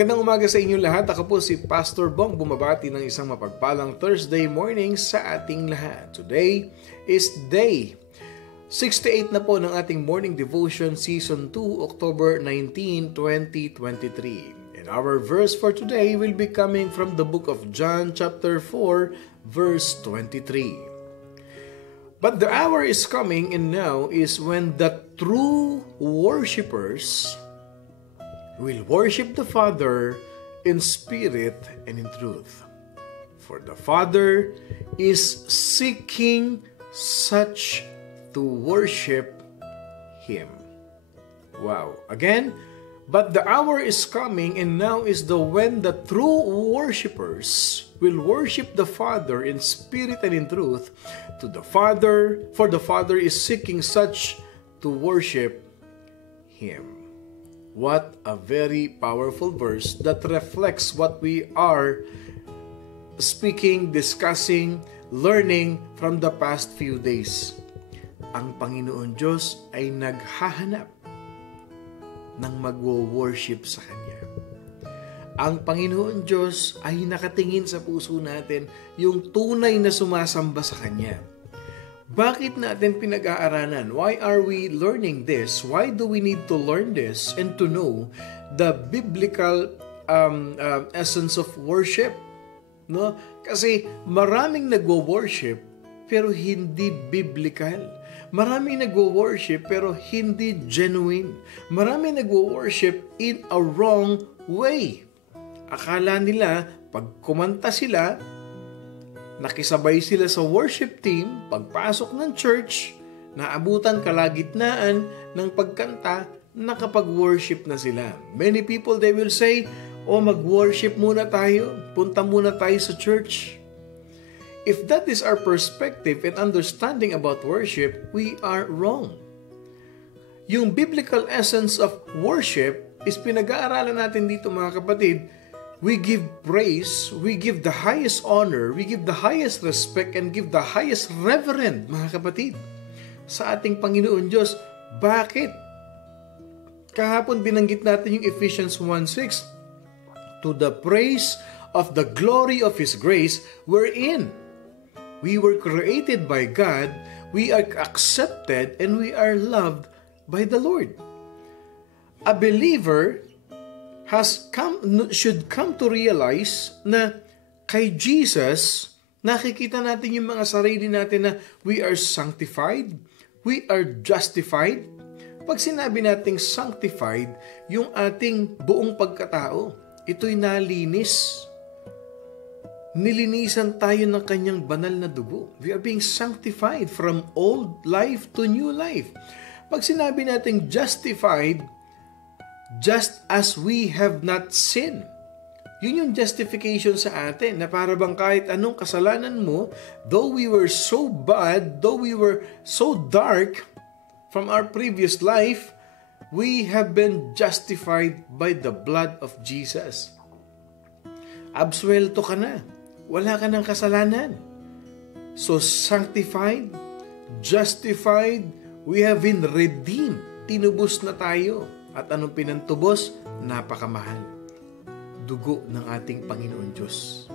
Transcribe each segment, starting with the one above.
Gandang umaga sa inyo lahat. Ako po si Pastor Bong, bumabati ng isang mapagpalang Thursday morning sa ating lahat. Today is day 68 na po ng ating Morning Devotion Season 2, October 19, 2023. And our verse for today will be coming from the book of John chapter 4, verse 23. But the hour is coming and now is when the true worshipers will worship the Father in spirit and in truth. For the Father is seeking such to worship Him. Wow. Again, but the hour is coming and now is the when the true worshipers will worship the Father in spirit and in truth to the Father, for the Father is seeking such to worship Him. What a very powerful verse that reflects what we are speaking, discussing, learning from the past few days. Ang Panginoon Diyos ay naghahanap ng magwo-worship sa Kanya. Ang Panginoon Diyos ay nakatingin sa puso natin yung tunay na sumasamba sa Kanya. Bakit natin pinag-aaralan? Why are we learning this? Why do we need to learn this and to know the biblical essence of worship? No? Kasi maraming nagwo-worship pero hindi biblical. Maraming nagwo-worship pero hindi genuine. Maraming nagwo-worship in a wrong way. Akala nila pag kumanta sila, nakisabay sila sa worship team, pagpasok ng church, naabutan kalagitnaan ng pagkanta, nakapag-worship na sila. Many people, they will say, mag-worship muna tayo, punta muna tayo sa church. If that is our perspective and understanding about worship, we are wrong. Yung biblical essence of worship is pinag-aaralan natin dito mga kapatid. We give praise, we give the highest honor, we give the highest respect, and give the highest reverend, mga kapatid, sa ating Panginoon Diyos. Bakit? Kahapon binanggit natin yung Ephesians 1:6, to the praise of the glory of His grace, wherein we were created by God, we are accepted, and we are loved by the Lord. A believer should come to realize na kay Jesus, nakikita natin yung mga sarili natin na we are sanctified, we are justified. Pag sinabi nating sanctified, yung ating buong pagkatao, ito'y nalinis. Nilinisan tayo ng kanyang banal na dugo. We are being sanctified from old life to new life. Pag sinabi nating justified, just as we have not sinned. Yun yung justification sa atin, na para bang kahit anong kasalanan mo, though we were so bad, though we were so dark from our previous life, we have been justified by the blood of Jesus. Absuelto ka na. Wala ka ng kasalanan. So sanctified, justified, we have been redeemed. Tinubos na tayo. At anong pinantubos? Napakamahal. Dugo ng ating Panginoon Diyos.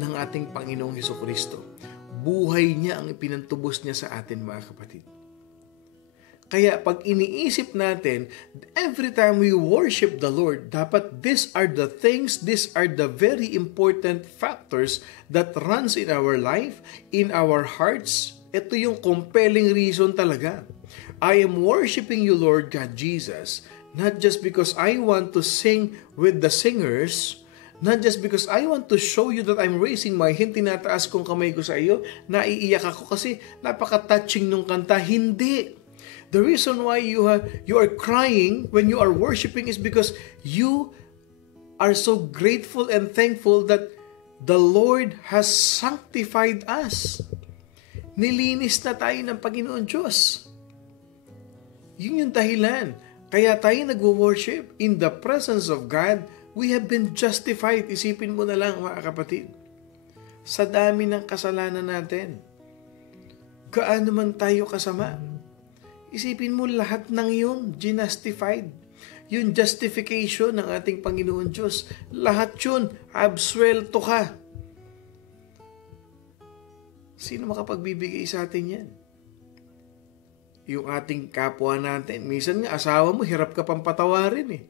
Ng ating Panginoong Hesukristo. Buhay niya ang ipinantubos niya sa atin, mga kapatid. Kaya pag iniisip natin, every time we worship the Lord, dapat these are the things, these are the very important factors that runs in our life, in our hearts. Ito yung compelling reason talaga. I am worshiping you, Lord God Jesus, not just because I want to sing with the singers, not just because I want to show you that I'm raising my hand, tinataas kong kamay ko sa iyo, naiiyak ako kasi napaka-touching nung kanta. Hindi. The reason why you are crying when you are worshiping is because you are so grateful and thankful that the Lord has sanctified us. Nilinis na tayo ng Panginoon Diyos. Yun yung dahilan. Kaya tayo nagwo-worship in the presence of God. We have been justified. Isipin mo na lang, mga kapatid. Sa dami ng kasalanan natin, gaano man tayo kasama, isipin mo lahat ng yun, justified. yung justification ng ating Panginoon Diyos. Lahat yun, absuelto ka. Sino makapagbibigay sa atin yan? Yung ating kapwa natin. Minsan nga, asawa mo, hirap ka pang patawarin eh.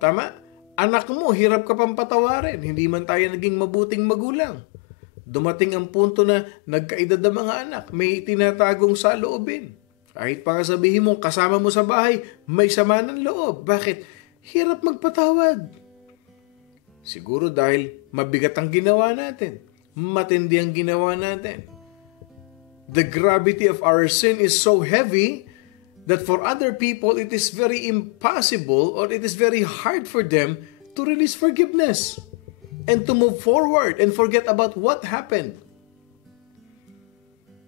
Tama? Anak mo, hirap ka pang patawarin. Hindi man tayo naging mabuting magulang. Dumating ang punto na nagkaedad ang mga anak, may tinatagong saloobin. Kahit pa sabihin mo, kasama mo sa bahay, may sama ng loob. Bakit? Hirap magpatawad. Siguro dahil mabigat ang ginawa natin. Matindi ang ginawa natin. The gravity of our sin is so heavy that for other people, it is very impossible or it is very hard for them to release forgiveness and to move forward and forget about what happened.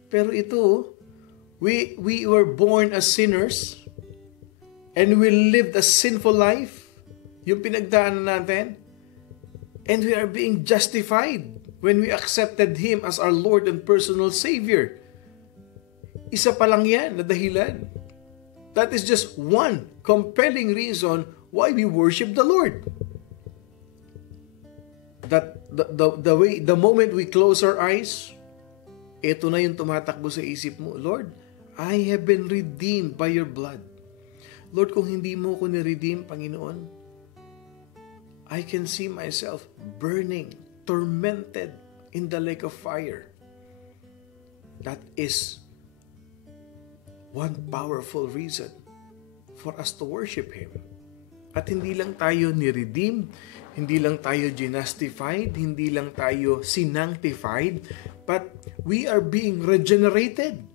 Pero ito, we were born as sinners and we lived a sinful life, yung pinagdaanan natin, and we are being justified when we accepted Him as our Lord and personal Savior. Isa pa lang yan na dahilan. That is just one compelling reason why we worship the Lord. That the moment we close our eyes, ito na yung tumatakbo sa isip mo, Lord, I have been redeemed by your blood. Lord, kung hindi mo ko ni-redeem, Panginoon, I can see myself burning, tormented in the lake of fire. That is one powerful reason for us to worship Him. At hindi lang tayo ni-redeem, hindi lang tayo justified, hindi lang tayo sinangtified, but we are being regenerated.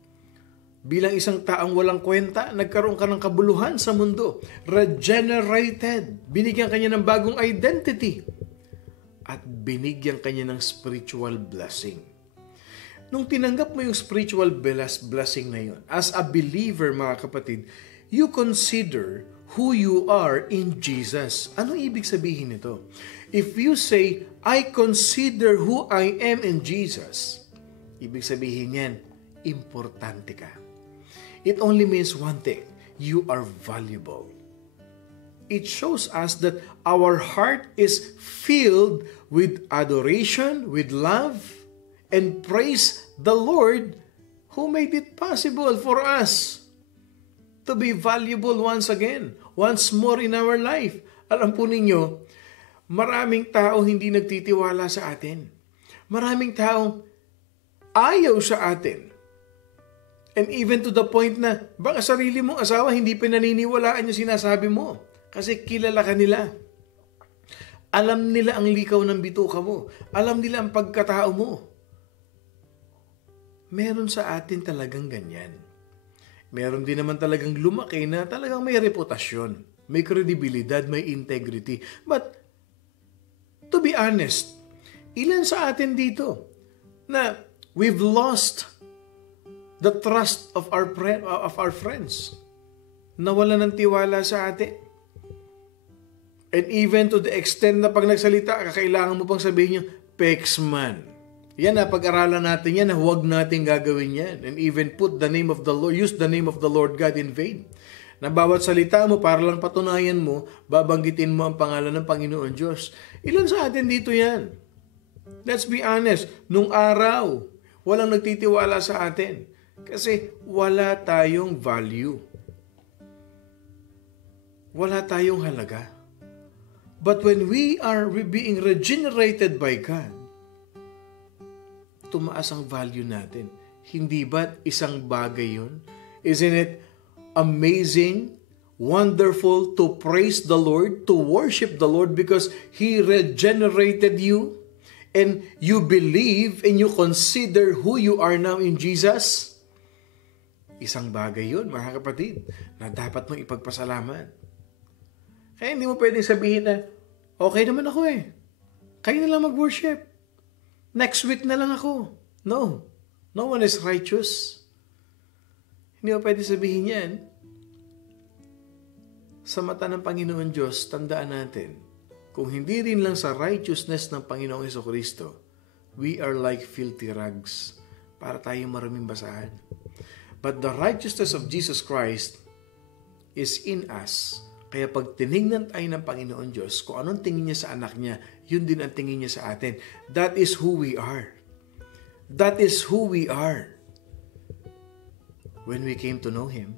Bilang isang taong walang kwenta, nagkaroon ka ng kabuluhan sa mundo. Regenerated. Binigyan kanya ng bagong identity. At binigyan kanya ng spiritual blessing. Nung tinanggap mo yung spiritual blessing na yun, as a believer, mga kapatid, you consider who you are in Jesus. Ano ibig sabihin nito? If you say, I consider who I am in Jesus, ibig sabihin yan, importante ka. It only means one thing, you are valuable. It shows us that our heart is filled with adoration, with love, and praise the Lord who made it possible for us to be valuable once again, once more in our life. Alam po ninyo, maraming tao hindi nagtitiwala sa atin. Maraming tao ayaw sa atin. And even to the point na, baka sarili mong asawa hindi pinaniniwalaan yung sinasabi mo. Kasi kilala ka nila. Alam nila ang likaw ng bituka mo. Alam nila ang pagkatao mo. Meron sa atin talagang ganyan. Meron din naman talagang lumaki na talagang may reputasyon, may kredibilidad, may integrity. But, to be honest, ilan sa atin dito na we've lost the trust of our friends? Nawala ng tiwala sa atin. And even to the extent na pag nagsalita, kailangan mo pang sabihin yung, Pex man. Yan na, pag-aralan natin yan na huwag natin gagawin yan. And even put the name of the Lord, use the name of the Lord God in vain. Na bawat salita mo, para lang patunayan mo, babanggitin mo ang pangalan ng Panginoon Diyos. Ilan sa atin dito yan? Let's be honest, nung araw, walang nagtitiwala sa atin. Kasi wala tayong value. Wala tayong halaga. But when we are being regenerated by God, tumaas ang value natin. Hindi ba isang bagay yun? Isn't it amazing, wonderful to praise the Lord, to worship the Lord because He regenerated you and you believe and you consider who you are now in Jesus? Isang bagay yun, mga kapatid, na dapat mong ipagpasalamat. Kaya hindi mo pwedeng sabihin na, okay naman ako eh. Kayo na lang mag-worship. Next week na lang ako. No. No one is righteous. Hindi mo pwede sabihin yan. Sa mata ng Panginoon Diyos, tandaan natin, kung hindi rin lang sa righteousness ng Panginoong Jesucristo, we are like filthy rags para tayong maraming basahan. But the righteousness of Jesus Christ is in us Kaya pag tinignan tayo ng Panginoon Diyos, kung anong tingin niya sa anak niya, yun din ang tingin niya sa atin. That is who we are. That is who we are. When we came to know Him,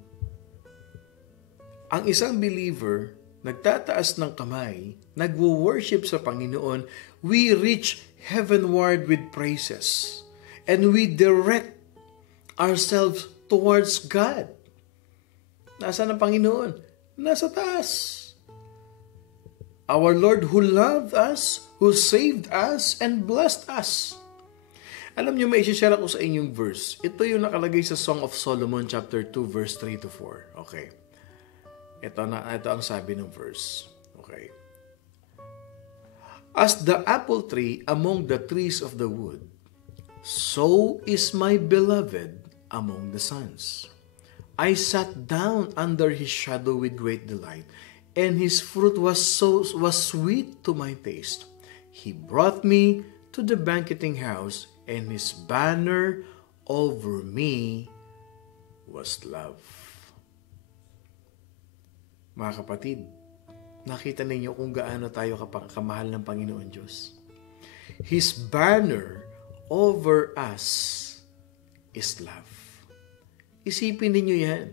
ang isang believer, nagtataas ng kamay, nagwo-worship sa Panginoon, we reach heavenward with praises. And we direct ourselves towards God. Nasaan ang Panginoon? Nasa taas. Our Lord who loved us, who saved us, and blessed us. Alam niyo, may isi-share ako sa inyong verse. Ito yung nakalagay sa Song of Solomon chapter 2 verse 3 to 4. Okay. Ito ang sabi ng verse. Okay. As the apple tree among the trees of the wood, so is my beloved among the sons. I sat down under his shadow with great delight, and his fruit was sweet to my taste. He brought me to the banqueting house, and his banner over me was love. Mga kapatid, nakita ninyo kung gaano tayo kamahal ng Panginoon Diyos. His banner over us is love. Isipin ninyo yan.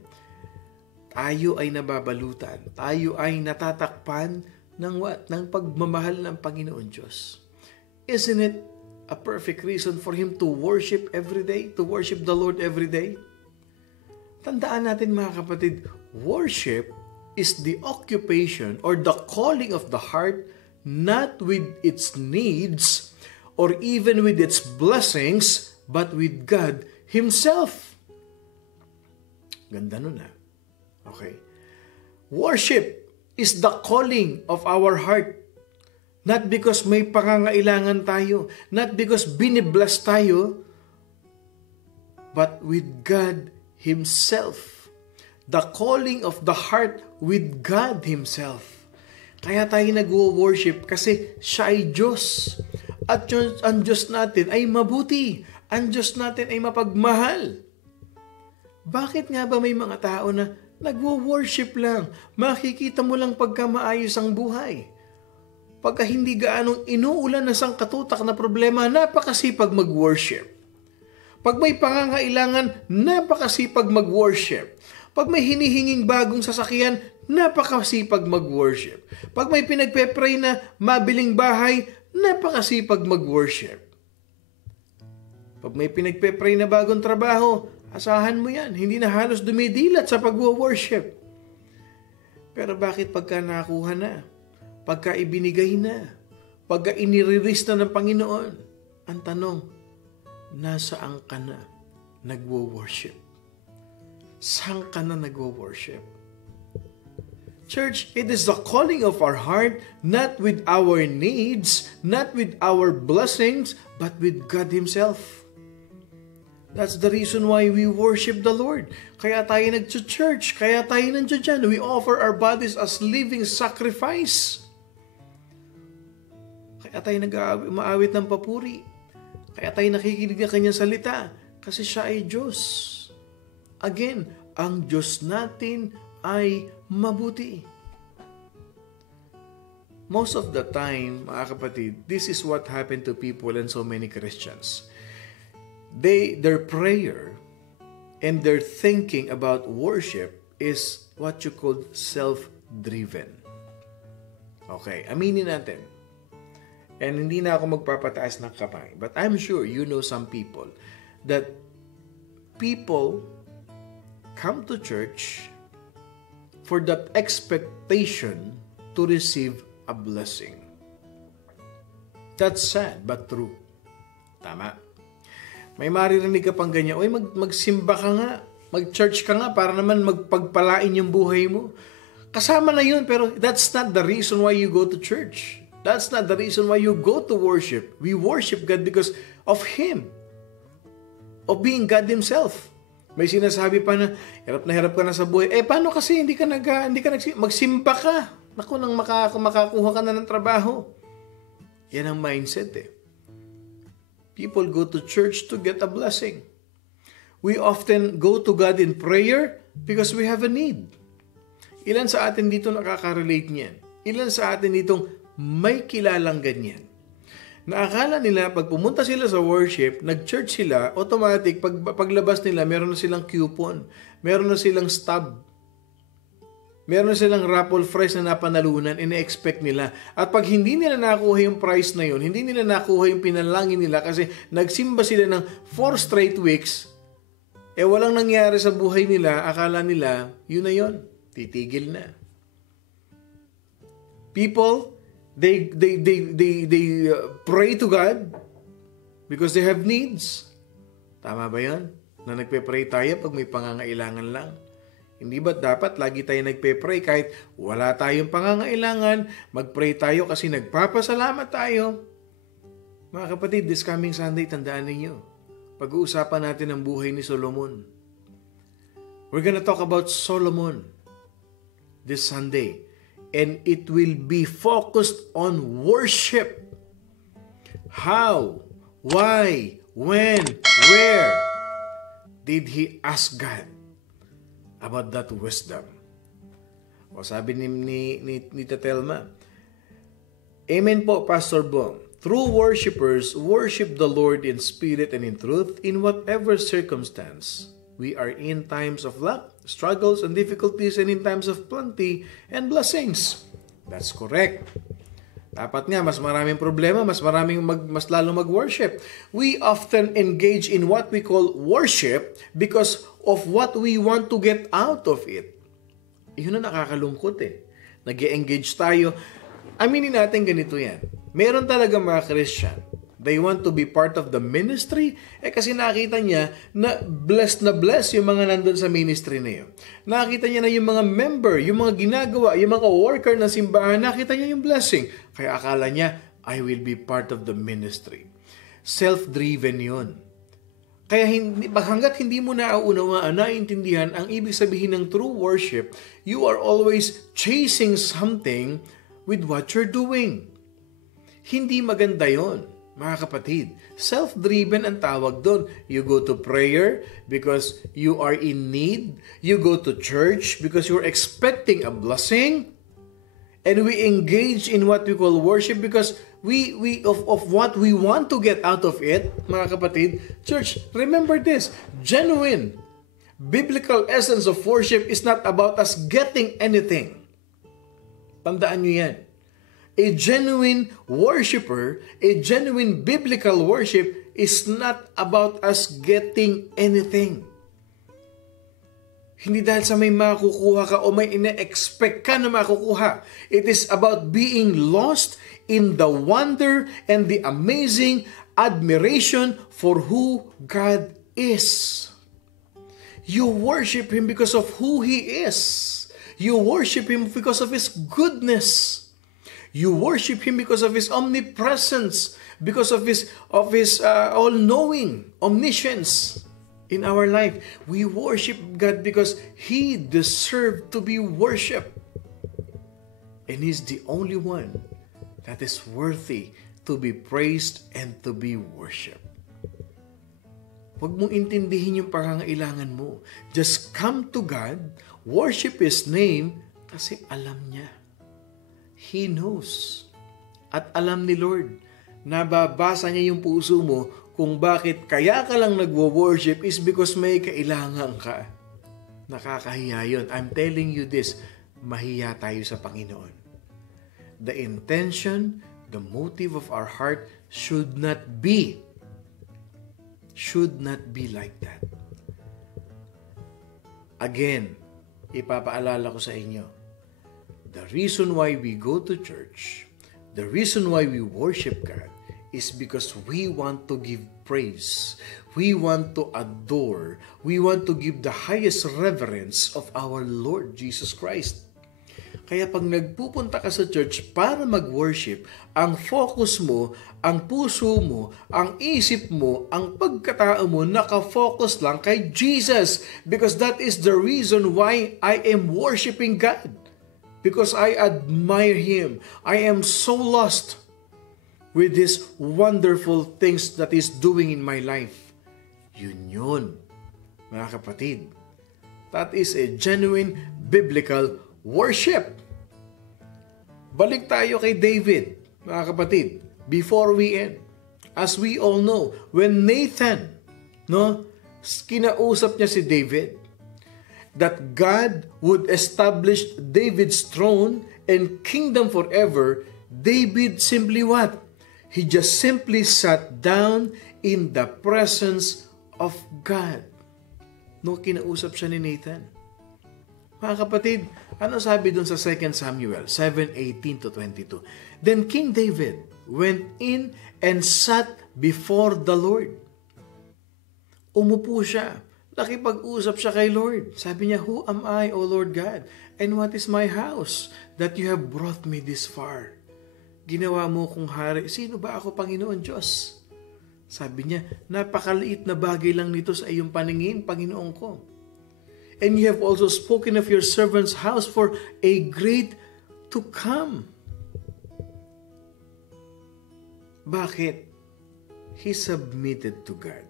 Tayo ay nababalutan. Tayo ay natatakpan ng pagmamahal ng Panginoon Diyos. Isn't it a perfect reason for Him to worship every day? To worship the Lord every day? Tandaan natin mga kapatid, worship is the occupation or the calling of the heart, not with its needs or even with its blessings, but with God Himself. Ganda nun Okay. Worship is the calling of our heart. Not because may pangangailangan tayo, not because binibless tayo, but with God Himself. The calling of the heart with God Himself. Kaya tayo nag-worship kasi siya ay Diyos. At ang Diyos natin ay mabuti. Ang Diyos natin ay mapagmahal. Bakit nga ba may mga tao na nagwo-worship lang? Makikita mo lang pagka maayos ang buhay. Pagka hindi gaanong inuulan na sangkatutak na problema, napakasipag mag-worship. Pag may pangangailangan, napakasipag mag-worship. Pag may hinihinging bagong sasakyan, napakasipag mag-worship. Pag may pinagpe-pray na mabiling bahay, napakasipag mag-worship. Pag may pinagpe-pray na bagong trabaho, asahan mo yan. Hindi na halos dumidilat sa pag-worship. Pero bakit pagka nakuha na? Pagka ibinigay na? Pagka iniriris na ng Panginoon? Ang tanong, nasaan ka na nagwo-worship? Saan ka na nagwo-worship? Church, it is the calling of our heart, not with our needs, not with our blessings, but with God Himself. That's the reason why we worship the Lord. Kaya tayo nag-church, kaya tayo nandiyan dyan. We offer our bodies as living sacrifice. Kaya tayo nag-umaawit ng papuri. Kaya tayo nakikinig ng Kanyang salita. Kasi siya ay Diyos. Again, ang Diyos natin ay mabuti. Most of the time, mga kapatid, this is what happened to people and so many Christians. Their prayer and their thinking about worship is what you call self-driven. Okay, aminin natin. And hindi na ako magpapataas ng kamay. But I'm sure you know some people that people come to church for that expectation to receive a blessing. That's sad but true. Tama. May maririnig ka pang ganyan, oy, magsimba ka nga, mag-church ka nga para naman magpagpalain yung buhay mo. Kasama na yun, pero that's not the reason why you go to church. That's not the reason why you go to worship. We worship God because of Him. Of being God Himself. May sinasabi pa na hirap ka na sa buhay. Paano kasi hindi ka magsimba ka? Naku, nang makakuha ka na ng trabaho. Yan ang mindset People go to church to get a blessing. We often go to God in prayer because we have a need. Ilan sa atin dito nakaka-relate niyan? Ilan sa atin ditong may kilalang ganyan? Naakala nila pag pumunta sila sa worship, nag-church sila, automatic, paglabas nila, meron na silang coupon, meron na silang stub, meron na silang raffle prize na napanalunan, ina-expect nila. At pag hindi nila nakuha yung prize na yun, hindi nila nakuha yung pinalangin nila kasi nagsimba sila ng 4 straight weeks, walang nangyari sa buhay nila, akala nila, yun na yun. Titigil na. People, they pray to God because they have needs. Tama ba yan? Na nagpe-pray tayo pag may pangangailangan lang. Hindi ba dapat lagi tayo nagpe-pray kahit wala tayong pangangailangan, mag-pray tayo kasi nagpapasalamat tayo? Mga kapatid, this coming Sunday, tandaan ninyo, pag-uusapan natin ang buhay ni Solomon. We're gonna talk about Solomon this Sunday, and it will be focused on worship. How, why, when, where did he ask God about that wisdom? O sabi ni Tatelma, Amen po, Pastor Bong. True worshipers worship the Lord in spirit and in truth in whatever circumstance. We are in times of luck, struggles, and difficulties, and in times of plenty and blessings. That's correct. Dapat nga, mas maraming problema, mas lalo mag-worship. We often engage in what we call worship because of what we want to get out of it. Yun na nakakalungkot eh. Nag-engage tayo. Aminin natin ganito yan. Meron talaga mga Christian, they want to be part of the ministry, kasi nakita niya na blessed yung mga nandun sa ministry na yun. Nakita niya na yung mga member, yung mga ginagawa, yung mga worker ng simbahan, nakita niya yung blessing. Kaya akala niya, I will be part of the ministry. Self-driven yun. Kaya hanggat hindi mo nauunawaan, naintindihan ang ibig sabihin ng true worship, you are always chasing something with what you're doing. Hindi maganda yon. Mga kapatid, self-driven ang tawag doon. You go to prayer because you are in need. You go to church because you're expecting a blessing. And we engage in what we call worship because of what we want to get out of it. Mga kapatid, church, remember this. Genuine, biblical essence of worship is not about us getting anything. Tandaan nyo yan. A genuine worshiper, a genuine biblical worship is not about us getting anything. Hindi dahil sa may makukuha ka o may ina-expect ka na makukuha. It is about being lost in the wonder and the amazing admiration for who God is. You worship Him because of who He is. You worship Him because of His goodness. You worship Him because of His omnipresence, because of His all-knowing, omniscience in our life. We worship God because He deserved to be worshipped. And He's the only one that is worthy to be praised and to be worshipped. Huwag mong intindihin yung pangangailangan mo. Just come to God, worship His name, kasi alam niya. He knows. At alam ni Lord, nababasa niya yung puso mo kung bakit kaya ka lang nagwo-worship is because may kailangan ka. Nakakahiya yun. I'm telling you this, mahiya tayo sa Panginoon. The intention, the motive of our heart should not be like that. Again, ipapaalala ko sa inyo, the reason why we go to church, the reason why we worship God, is because we want to give praise. We want to adore. We want to give the highest reverence of our Lord Jesus Christ. Kaya pag nagpupunta ka sa church para mag-worship, ang focus mo, ang puso mo, ang isip mo, ang pagkatao mo, nakafocus lang kay Jesus. Because that is the reason why I am worshiping God. Because I admire Him. I am so lost with these wonderful things that He's doing in my life. Yun, mga kapatid. That is a genuine biblical worship. Balik tayo kay David, mga kapatid, before we end. As we all know, when Nathan, kinausap niya si David, that God would establish David's throne and kingdom forever, David simply what? He just simply sat down in the presence of God. Kinausap siya ni Nathan. Mga kapatid, ano sabi dun sa 2 Samuel 7:18 to 22? Then King David went in and sat before the Lord. Umupo siya. Nakipag-usap siya kay Lord. Sabi niya, "Who am I, O Lord God? And what is my house that you have brought me this far? Ginawa mo kong hari. Sino ba ako, Panginoon Diyos?" Sabi niya, "Napakaliit na bagay lang nito sa iyong paningin, Panginoon ko. And you have also spoken of your servant's house for a great to come." Bakit? He submitted to God.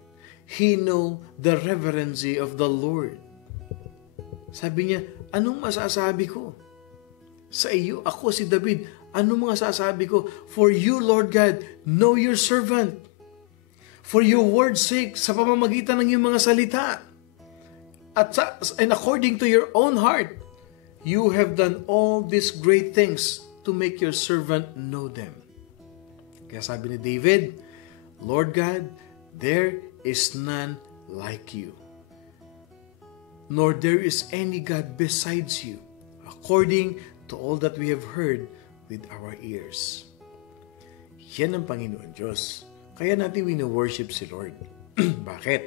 He know the reverency of the Lord. Sabi niya, anong masasabi ko sa iyo? Ako si David, anong mga sasabi ko? For you, Lord God, know your servant. For your word's sake, sa pamamagitan ng iyong mga salita, and according to your own heart, you have done all these great things to make your servant know them. Kaya sabi ni David, Lord God, there is none like you, nor there is any God besides you, according to all that we have heard with our ears. Yan ang Panginoon Diyos. Kaya natin wino-worship si Lord. Bakit?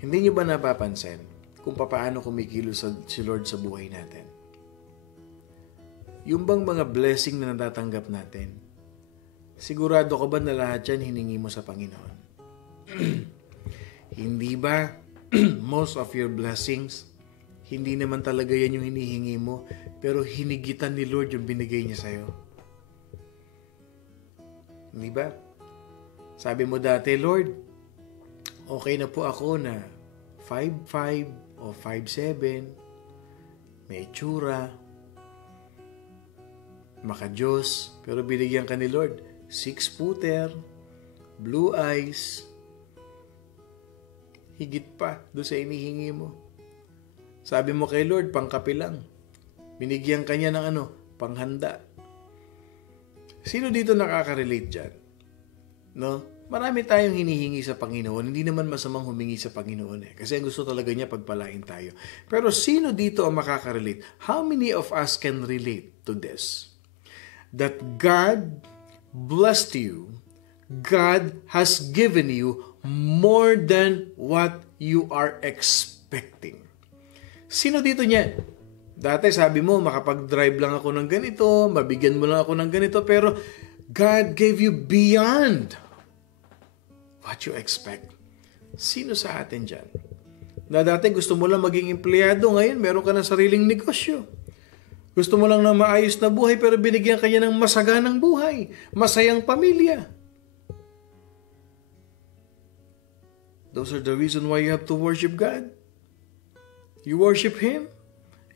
Hindi niyo ba napapansin kung paano kumikilos si Lord sa buhay natin? Yung bang mga blessing na natatanggap natin, sigurado ka ba na lahat yan hiningi mo sa Panginoon? Hindi ba most of your blessings, hindi naman talaga yan yung hinihingi mo, pero hinigitan ni Lord yung binigay niya sa'yo? Hindi ba? Sabi mo dati, Lord, okay na po ako na 5'5" o 5'7", may itsura, maka-Diyos, pero binigyan ka ni Lord, 6-footer, blue eyes, higit pa doon sa inihingi mo. Sabi mo kay Lord, pangkape lang. Binigyan ka niya ng panghanda. Sino dito nakaka-relate dyan? No? Marami tayong hinihingi sa Panginoon. Hindi naman masamang humingi sa Panginoon kasi ang gusto talaga niya pagpalain tayo. Pero sino dito ang makaka-relate? How many of us can relate to this? That God blessed you, God has given you more than what you are expecting. Sino dito niyan? Dati sabi mo, makapag-drive lang ako ng ganito, mabigyan mo lang ako ng ganito, pero God gave you beyond what you expect. Sino sa atin dyan? Na dati gusto mo lang maging empleyado, ngayon meron ka ng sariling negosyo. Gusto mo lang na maayos na buhay, pero binigyan ka niya ng masaganang buhay, masayang pamilya. Those are the reason why you have to worship God. You worship Him.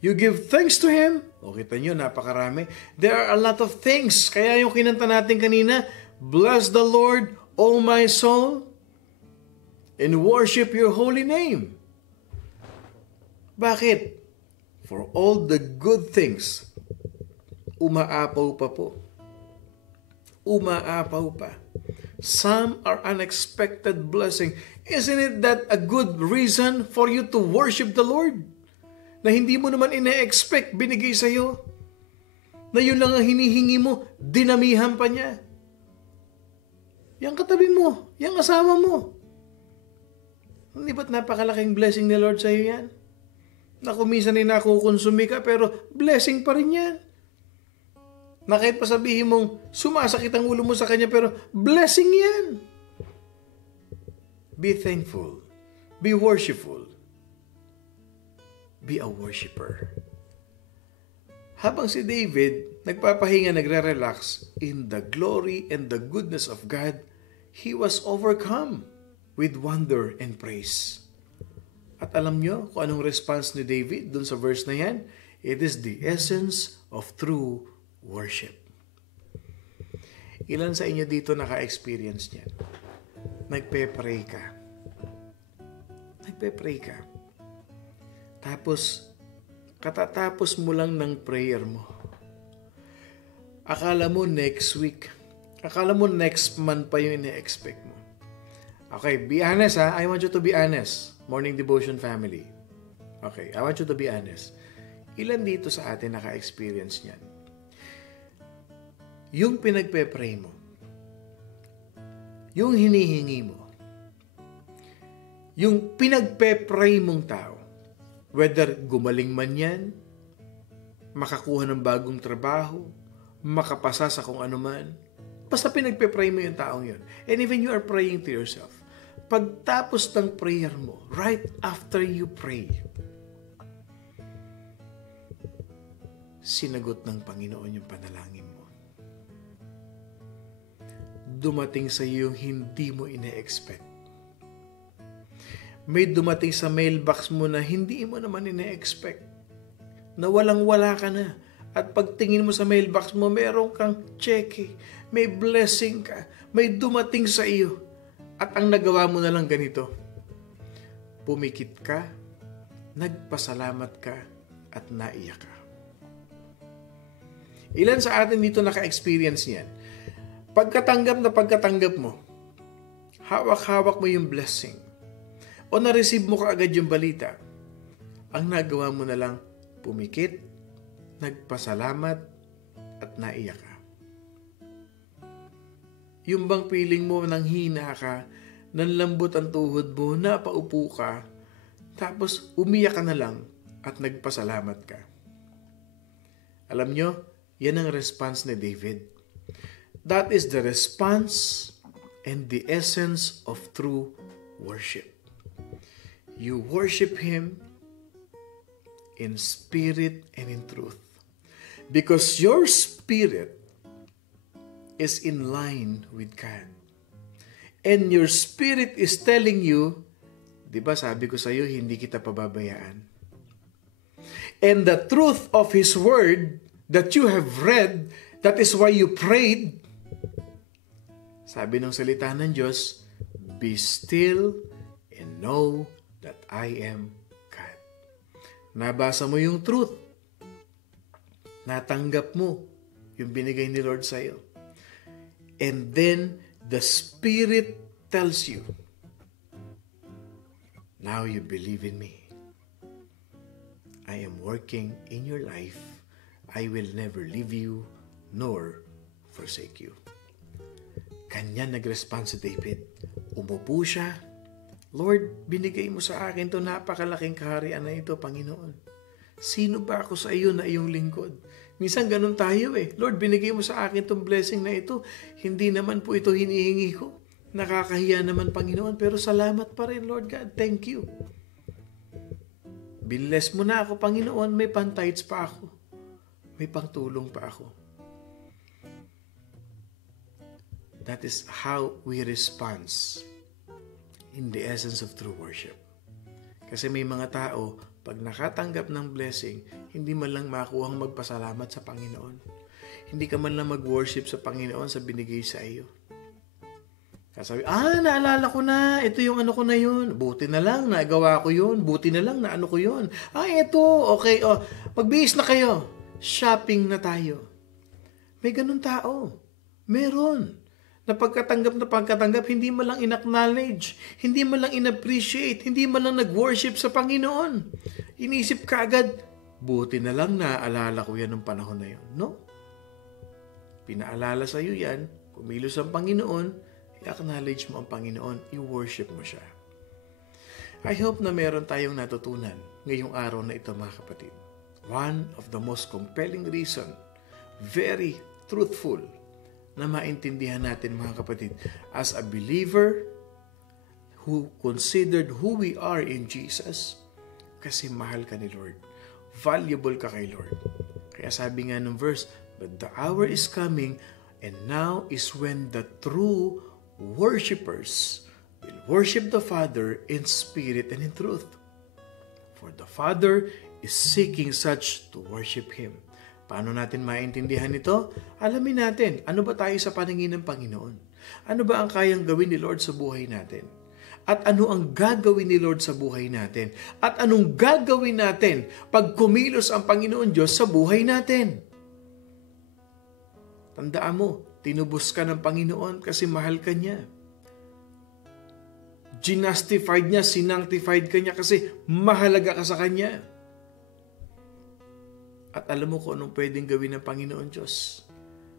You give thanks to Him. O kita nyo, napakarami. There are a lot of things. Kaya yung kinanta natin kanina, bless the Lord, O my soul, and worship your holy name. Bakit? For all the good things, umaapaw pa po. Umaapaw pa. Some are unexpected blessing. Isn't it that a good reason for you to worship the Lord? Na hindi mo naman ina-expect binigay sa'yo. Na yun lang ang hinihingi mo, dinamihan pa niya. Yang katabi mo, yang asawa mo. Hindi ba't napakalaking blessing ni Lord sa'yo yan? Na kumisan ay nakukonsumi ka, pero blessing pa rin yan. Na kahit pa sabihin mong sumasakit ang ulo mo sa Kanya, pero blessing yan. Be thankful. Be worshipful. Be a worshiper. Habang si David nagpapahinga, nagre-relax in the glory and the goodness of God, he was overcome with wonder and praise. At alam nyo kung anong response ni David dun sa verse na yan? It is the essence of true worship. Ilan sa inyo dito naka-experience niyan? Nagpe-pray ka. Nagpe-pray ka. Tapos, katatapos mo lang ng prayer mo. Akala mo next week. Akala mo next month pa yung ine-expect mo. Okay, be honest ha. I want you to be honest. Morning Devotion family. Okay, I want you to be honest. Ilan dito sa atin naka-experience niyan? Yung pinagpe-pray mo, yung hinihingi mo, yung pinagpe-pray mong tao, whether gumaling man yan, makakuha ng bagong trabaho, makapasa sa kung ano man, basta pinagpe-pray mo yung taong yun. And even you are praying to yourself, pagtapos ng prayer mo, right after you pray, sinagot ng Panginoon yung panalangin mo. Dumating sa iyo yung hindi mo ine-expect. May dumating sa mailbox mo na hindi mo naman ine-expect. Na walang-wala ka na. At pagtingin mo sa mailbox mo, meron kang cheque, may blessing ka, may dumating sa iyo. At ang nagawa mo na lang ganito, pumikit ka, nagpasalamat ka, at naiyak ka. Ilan sa atin dito naka-experience niyan? Pagkatanggap mo, hawak-hawak mo yung blessing, o na-receive mo kaagad yung balita, ang nagawa mo na lang, pumikit, nagpasalamat, at naiyak ka. Yung bang feeling mo nang hina ka, nanlambot ang tuhod mo, napaupo ka, tapos umiyak ka na lang at nagpasalamat ka. Alam nyo, yan ang response ni David. That is the response and the essence of true worship. You worship Him in spirit and in truth. Because your spirit is in line with God. And your spirit is telling you, di ba sabi ko sa iyo, hindi kita pababayaan. And the truth of His Word that you have read, that is why you prayed. Sabi ng salita ng Diyos, be still and know that I am God. Nabasa mo yung truth. Natanggap mo yung binigay ni Lord sa iyo. And then, the Spirit tells you, now you believe in me. I am working in your life. I will never leave you nor forsake you. Kanya nag-respond si David. Umupo siya. Lord, binigay mo sa akin to napakalaking kaharian na ito, Panginoon. Sino ba ako sa iyo na iyong lingkod? Minsan ganun tayo eh. Lord, binigay mo sa akin tong blessing na ito. Hindi naman po ito hinihingi ko. Nakakahiya naman, Panginoon. Pero salamat pa rin, Lord God. Thank you. Binless mo na ako, Panginoon. May pantides pa ako. May pangtulong pa ako. That is how we respond in the essence of true worship. Kasi may mga tao, pag nakatanggap ng blessing, hindi man lang makuhang magpasalamat sa Panginoon. Hindi ka man lang mag-worship sa Panginoon sa binigay sa iyo. Kasabi, naalala ko na, ito yung ano ko na yun. Buti na lang, nagawa ko yun. Buti na lang, naano ko yun. Ito, okay, magbihis na kayo. Shopping na tayo. May ganun tao. Meron. Na pagkatanggap, hindi mo lang in-acknowledge, hindi mo lang in-appreciate, hindi mo lang nag-worship sa Panginoon. Inisip ka agad, buti na lang naaalala ko yan ng panahon na yun. No? Pinaalala sa iyo yan, kumilos ang Panginoon, i-acknowledge mo ang Panginoon, i-worship mo siya. I hope na meron tayong natutunan ngayong araw na ito, mga kapatid. One of the most compelling reason, very truthful, na maintindihan natin, mga kapatid, as a believer who considered who we are in Jesus, kasi mahal ka ni Lord. Valuable ka kay Lord. Kaya sabi nga ng verse, but the hour is coming, and now is when the true worshipers will worship the Father in spirit and in truth. For for the Father is seeking such to worship Him. Paano natin maintindihan ito? Alamin natin, ano ba tayo sa paningin ng Panginoon? Ano ba ang kayang gawin ni Lord sa buhay natin? At ano ang gagawin ni Lord sa buhay natin? At anong gagawin natin pag kumilos ang Panginoon Diyos sa buhay natin? Tandaan mo, tinubos ka ng Panginoon kasi mahal ka niya. Ginastified niya, sinangtified ka niya kasi mahalaga ka sa Kanya. At alam mo kung anong pwedeng gawin ng Panginoon Diyos.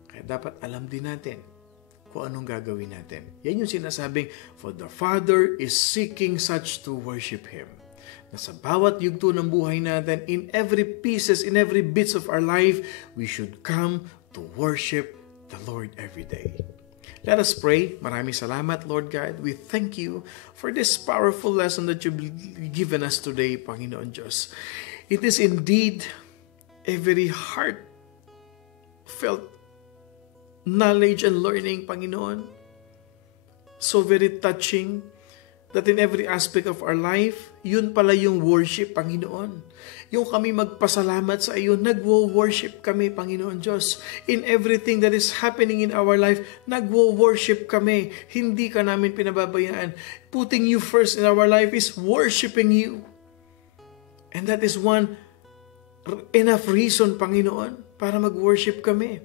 Kaya dapat alam din natin kung anong gagawin natin. Yan yung sinasabing, for the Father is seeking such to worship Him. Na sa bawat yugto ng buhay natin, in every pieces, in every bits of our life, we should come to worship the Lord every day. Let us pray. Maraming salamat, Lord God. We thank you for this powerful lesson that you've given us today, Panginoon Diyos. It is indeed a very heartfelt knowledge and learning, Panginoon. So very touching that in every aspect of our life, yun pala yung worship, Panginoon. Yung kami magpasalamat sa iyo, nagwo-worship kami, Panginoon Diyos. In everything that is happening in our life, nagwo-worship kami. Hindi ka namin pinababayaan. Putting you first in our life is worshiping you. And that is one enough reason, Panginoon, para mag-worship kami.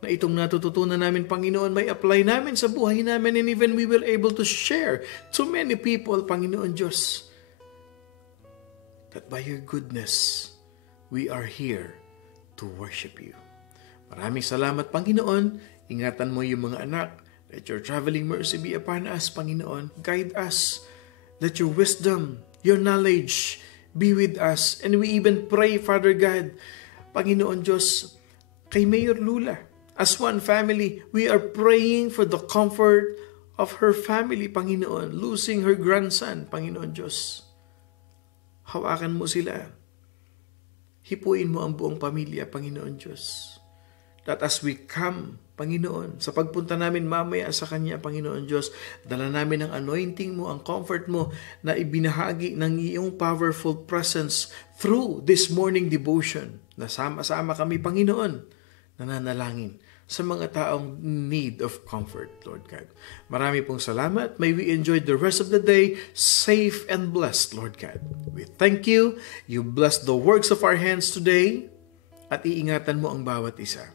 Na itong natututunan namin, Panginoon, may apply namin sa buhay namin, and even we will able to share to many people, Panginoon Diyos, that by your goodness, we are here to worship you. Maraming salamat, Panginoon. Ingatan mo yung mga anak. Let your traveling mercy be upon us, Panginoon. Guide us. Let your wisdom, your knowledge be with us. And we even pray, Father God, Panginoon Diyos, kay Mayor Lula. As one family, we are praying for the comfort of her family, Panginoon, losing her grandson, Panginoon Diyos. Hawakan mo sila. Hipuin mo ang buong pamilya, Panginoon Diyos. That as we come, Panginoon, sa pagpunta namin mamaya sa Kanya, Panginoon Diyos, dala namin ang anointing mo, ang comfort mo na ibinahagi ng iyong powerful presence through this morning devotion. Nasama-sama kami, Panginoon, nananalangin sa mga taong need of comfort, Lord God. Marami pong salamat. May we enjoy the rest of the day safe and blessed, Lord God. We thank you. You bless the works of our hands today at iingatan mo ang bawat isa.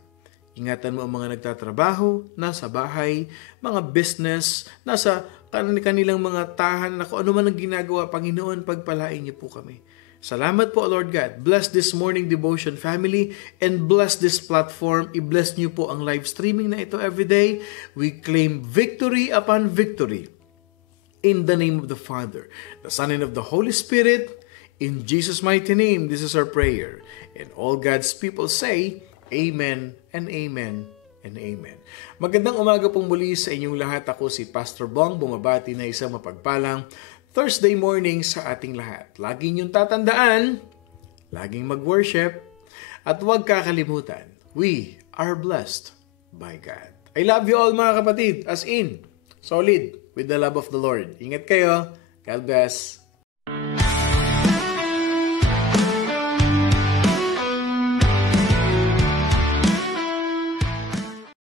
Ingatan mo ang mga nagtatrabaho, nasa bahay, mga business, nasa kanilang mga tahan na kung ano man ang ginagawa, Panginoon, pagpalain niyo po kami. Salamat po, Lord God. Bless this morning devotion family and bless this platform. I-bless niyo po ang live streaming na ito every day. We claim victory upon victory. In the name of the Father, the Son, and of the Holy Spirit. In Jesus' mighty name, this is our prayer. And all God's people say, Amen and Amen and Amen. Magandang umaga pong muli sa inyong lahat. Ako si Pastor Bong, bumabati na isang mapagpalang Thursday morning sa ating lahat. Lagi niyong tatandaan, laging mag-worship, at huwag kakalimutan, we are blessed by God. I love you all, mga kapatid, as in, solid with the love of the Lord. Ingat kayo. God bless.